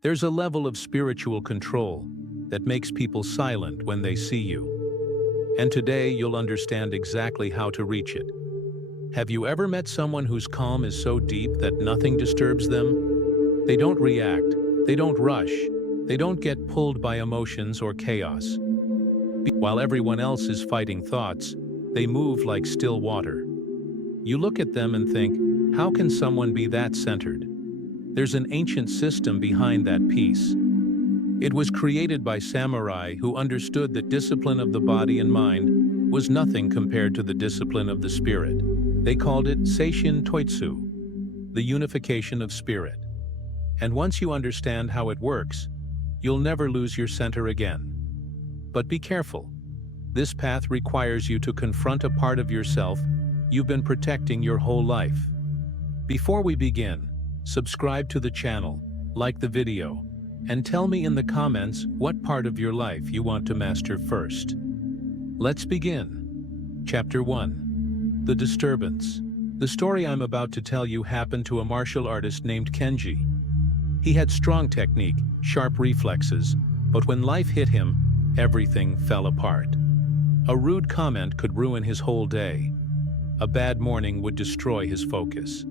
There's a level of spiritual control that makes people silent when they see you. And today you'll understand exactly how to reach it. Have you ever met someone whose calm is so deep that nothing disturbs them? They don't react, they don't rush, they don't get pulled by emotions or chaos. While everyone else is fighting thoughts, they move like still water. You look at them and think, how can someone be that centered? There's an ancient system behind that peace. It was created by samurai who understood that discipline of the body and mind was nothing compared to the discipline of the spirit. They called it Seishin Toitsu, the unification of spirit. And once you understand how it works, you'll never lose your center again. But be careful. This path requires you to confront a part of yourself you've been protecting your whole life. Before we begin, subscribe to the channel, like the video, and tell me in the comments what part of your life you want to master first. Let's begin. Chapter 1. The Disturbance. The story I'm about to tell you happened to a martial artist named Kenji. He had strong technique, sharp reflexes, but when life hit him, everything fell apart. A rude comment could ruin his whole day. A bad morning would destroy his focus.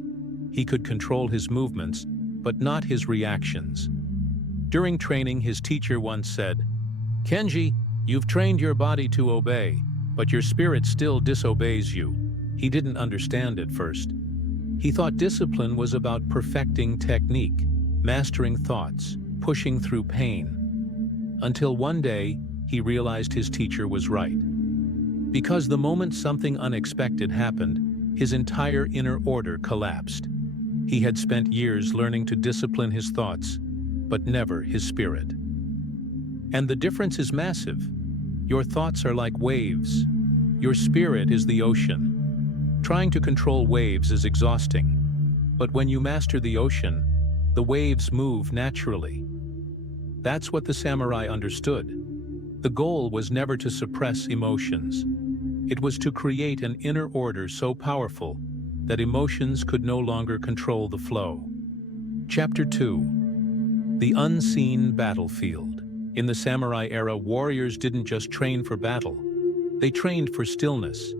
He could control his movements, but not his reactions. During training, his teacher once said, "Kenji, you've trained your body to obey, but your spirit still disobeys you." He didn't understand at first. He thought discipline was about perfecting technique, mastering thoughts, pushing through pain. Until one day, he realized his teacher was right. Because the moment something unexpected happened, his entire inner order collapsed. He had spent years learning to discipline his thoughts, but never his spirit. And the difference is massive. Your thoughts are like waves. Your spirit is the ocean. Trying to control waves is exhausting. But when you master the ocean, the waves move naturally. That's what the samurai understood. The goal was never to suppress emotions. It was to create an inner order so powerful that emotions could no longer control the flow. Chapter 2. The Unseen Battlefield. In the samurai era, warriors didn't just train for battle. They trained for stillness.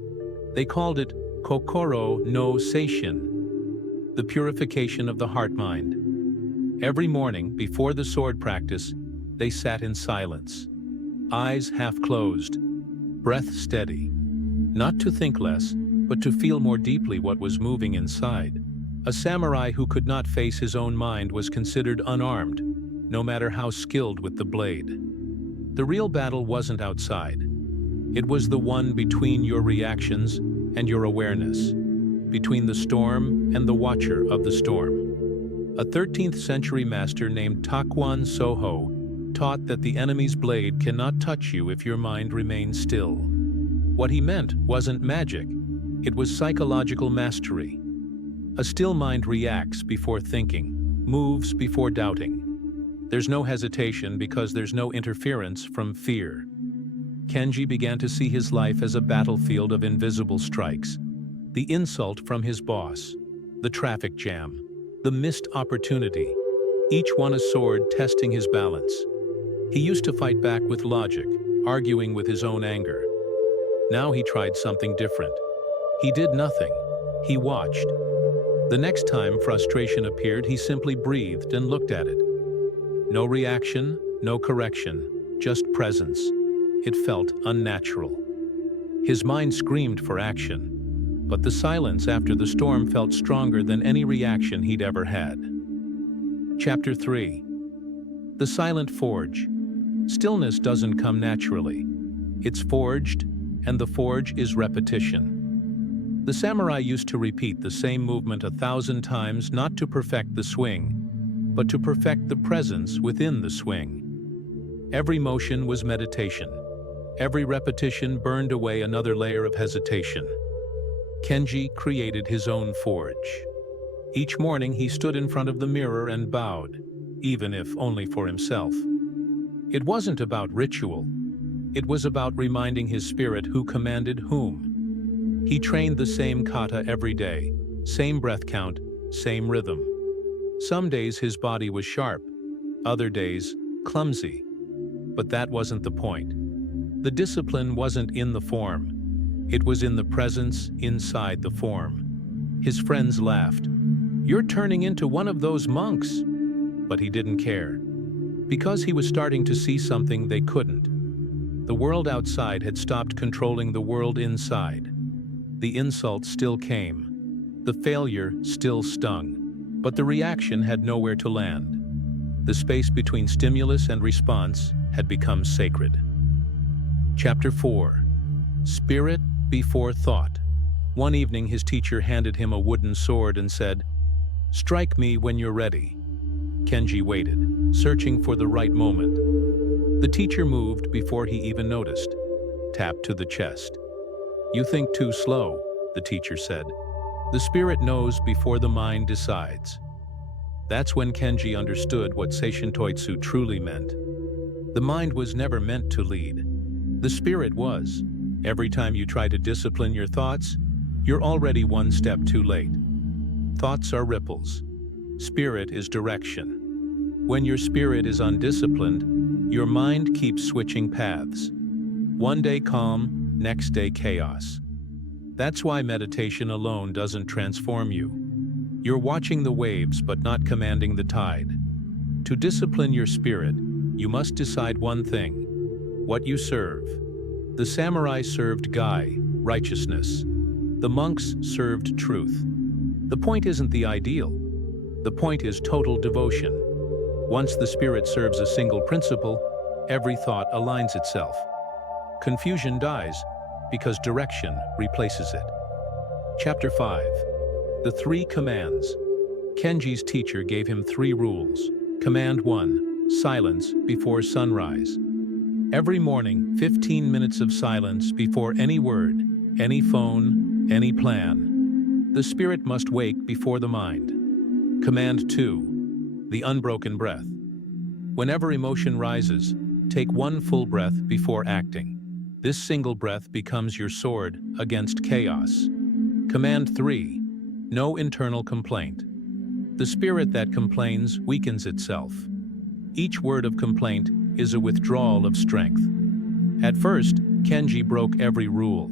They called it Kokoro no Seishin, the purification of the heart-mind. Every morning, before the sword practice, they sat in silence, eyes half closed, breath steady. Not to think less, but to feel more deeply what was moving inside. A samurai who could not face his own mind was considered unarmed, no matter how skilled with the blade. The real battle wasn't outside. It was the one between your reactions and your awareness, between the storm and the watcher of the storm. A 13th century master named Takuan Soho taught that the enemy's blade cannot touch you if your mind remains still. What he meant wasn't magic, it was psychological mastery. A still mind reacts before thinking, moves before doubting. There's no hesitation because there's no interference from fear. Kenji began to see his life as a battlefield of invisible strikes. The insult from his boss, the traffic jam, the missed opportunity, each one a sword testing his balance. He used to fight back with logic, arguing with his own anger. Now he tried something different. He did nothing. He watched. The next time frustration appeared, he simply breathed and looked at it. No reaction, no correction, just presence. It felt unnatural. His mind screamed for action, but the silence after the storm felt stronger than any reaction he'd ever had. Chapter 3. The Silent Forge. Stillness doesn't come naturally. It's forged, and the forge is repetition. The samurai used to repeat the same movement 1,000 times not to perfect the swing, but to perfect the presence within the swing. Every motion was meditation. Every repetition burned away another layer of hesitation. Kenji created his own forge. Each morning he stood in front of the mirror and bowed, even if only for himself. It wasn't about ritual. It was about reminding his spirit who commanded whom. He trained the same kata every day, same breath count, same rhythm. Some days his body was sharp, other days, clumsy. But that wasn't the point. The discipline wasn't in the form. It was in the presence inside the form. His friends laughed. "You're turning into one of those monks." But he didn't care. Because he was starting to see something they couldn't. The world outside had stopped controlling the world inside. The insult still came. The failure still stung. But the reaction had nowhere to land. The space between stimulus and response had become sacred. Chapter 4. Spirit before thought. One evening his teacher handed him a wooden sword and said, "Strike me when you're ready." Kenji waited, searching for the right moment. The teacher moved before he even noticed. Tapped to the chest. "You think too slow," the teacher said. "The spirit knows before the mind decides." That's when Kenji understood what Seishin Toitsu truly meant. The mind was never meant to lead. The spirit was. Every time you try to discipline your thoughts, you're already one step too late. Thoughts are ripples. Spirit is direction. When your spirit is undisciplined, your mind keeps switching paths. One day calm, next day chaos. That's why meditation alone doesn't transform you. You're watching the waves but not commanding the tide. To discipline your spirit, you must decide one thing: what you serve. The samurai served Gai, righteousness. The monks served truth. The point isn't the ideal. The point is total devotion. Once the spirit serves a single principle, every thought aligns itself. Confusion dies because direction replaces it. Chapter 5. The 3 commands. Kenji's teacher gave him 3 rules. Command 1. Silence before sunrise. Every morning, 15 minutes of silence before any word, any phone, any plan. The spirit must wake before the mind. Command 2. The unbroken breath. Whenever emotion rises, take 1 full breath before acting. This single breath becomes your sword against chaos. Command 3. No internal complaint. The spirit that complains weakens itself. Each word of complaint is a withdrawal of strength. At first, Kenji broke every rule.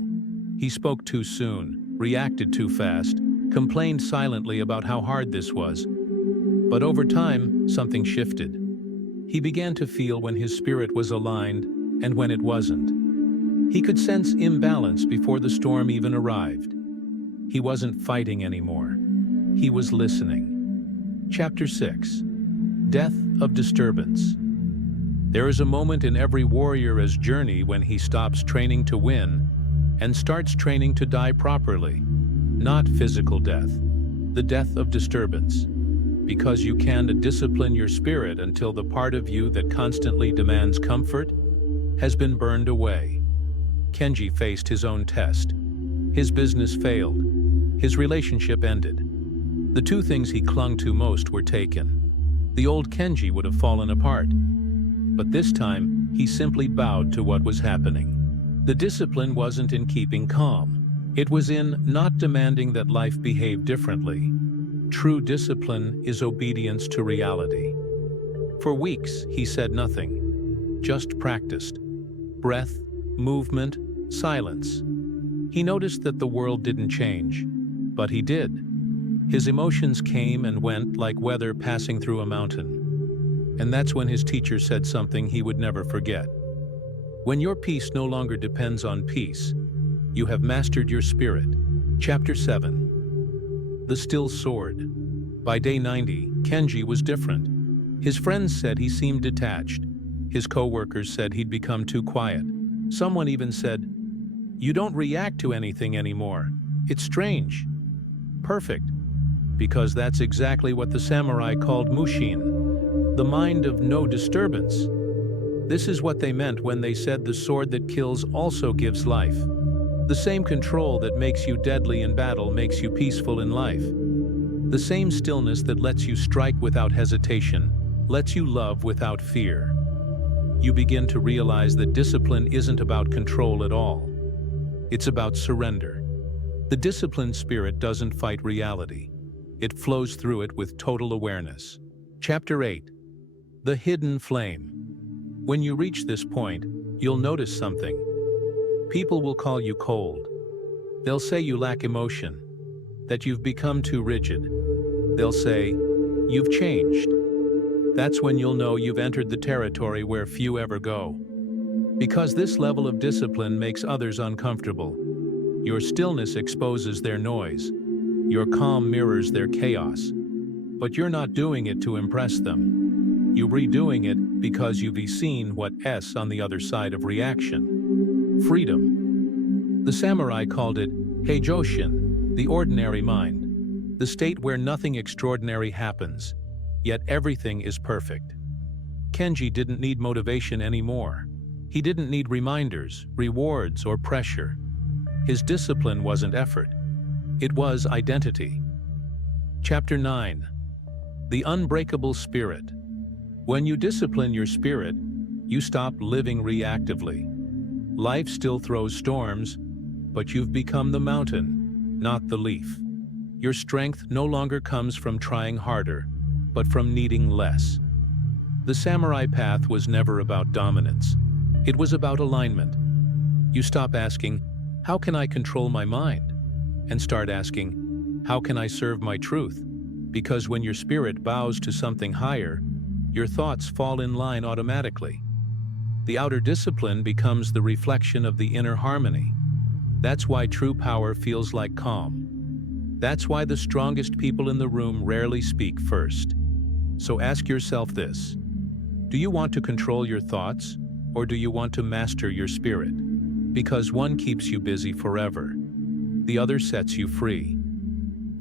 He spoke too soon, reacted too fast, complained silently about how hard this was. But over time, something shifted. He began to feel when his spirit was aligned and when it wasn't. He could sense imbalance before the storm even arrived. He wasn't fighting anymore. He was listening. Chapter 6. Death of Disturbance. There is a moment in every warrior's journey when he stops training to win and starts training to die properly. Not physical death, the death of disturbance. Because you can't discipline your spirit until the part of you that constantly demands comfort has been burned away. Kenji faced his own test. His business failed. His relationship ended. The 2 things he clung to most were taken. The old Kenji would have fallen apart. But this time, he simply bowed to what was happening. The discipline wasn't in keeping calm. It was in not demanding that life behave differently. True discipline is obedience to reality. For weeks, he said nothing, just practiced. Breath, movement, silence. He noticed that the world didn't change, but he did. His emotions came and went like weather passing through a mountain. And that's when his teacher said something he would never forget. When your peace no longer depends on peace, you have mastered your spirit. Chapter 7. The Still Sword. By day 90, Kenji was different. His friends said he seemed detached. His co-workers said he'd become too quiet. Someone even said, "You don't react to anything anymore. It's strange." Perfect. Because that's exactly what the samurai called mushin, the mind of no disturbance. This is what they meant when they said the sword that kills also gives life. The same control that makes you deadly in battle makes you peaceful in life. The same stillness that lets you strike without hesitation, lets you love without fear. You begin to realize that discipline isn't about control at all. It's about surrender. The disciplined spirit doesn't fight reality. It flows through it with total awareness. Chapter 8. The hidden flame. When you reach this point, you'll notice something. People will call you cold. They'll say you lack emotion, that you've become too rigid. They'll say, "You've changed." That's when you'll know you've entered the territory where few ever go. Because this level of discipline makes others uncomfortable. Your stillness exposes their noise. Your calm mirrors their chaos. But you're not doing it to impress them. You're redoing it because you've seen what's on the other side of reaction. Freedom. The samurai called it Heijoshin, the ordinary mind, the state where nothing extraordinary happens, yet everything is perfect. Kenji didn't need motivation anymore. He didn't need reminders, rewards, or pressure. His discipline wasn't effort. It was identity. Chapter 9. The Unbreakable Spirit. When you discipline your spirit, you stop living reactively. Life still throws storms, but you've become the mountain, not the leaf. Your strength no longer comes from trying harder, but from needing less. The samurai path was never about dominance. It was about alignment. You stop asking, "How can I control my mind?" and start asking, "How can I serve my truth?" Because when your spirit bows to something higher, your thoughts fall in line automatically. The outer discipline becomes the reflection of the inner harmony. That's why true power feels like calm. That's why the strongest people in the room rarely speak first. So ask yourself this: do you want to control your thoughts, or do you want to master your spirit? Because one keeps you busy forever. The other sets you free.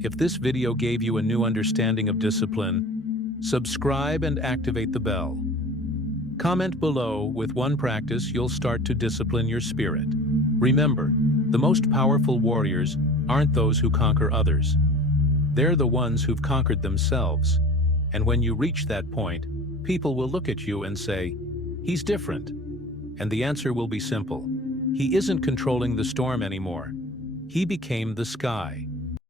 If this video gave you a new understanding of discipline, subscribe and activate the bell. Comment below with one practice you'll start to discipline your spirit. Remember, the most powerful warriors aren't those who conquer others. They're the ones who've conquered themselves. And when you reach that point, people will look at you and say, "He's different." And the answer will be simple. He isn't controlling the storm anymore. He became the sky.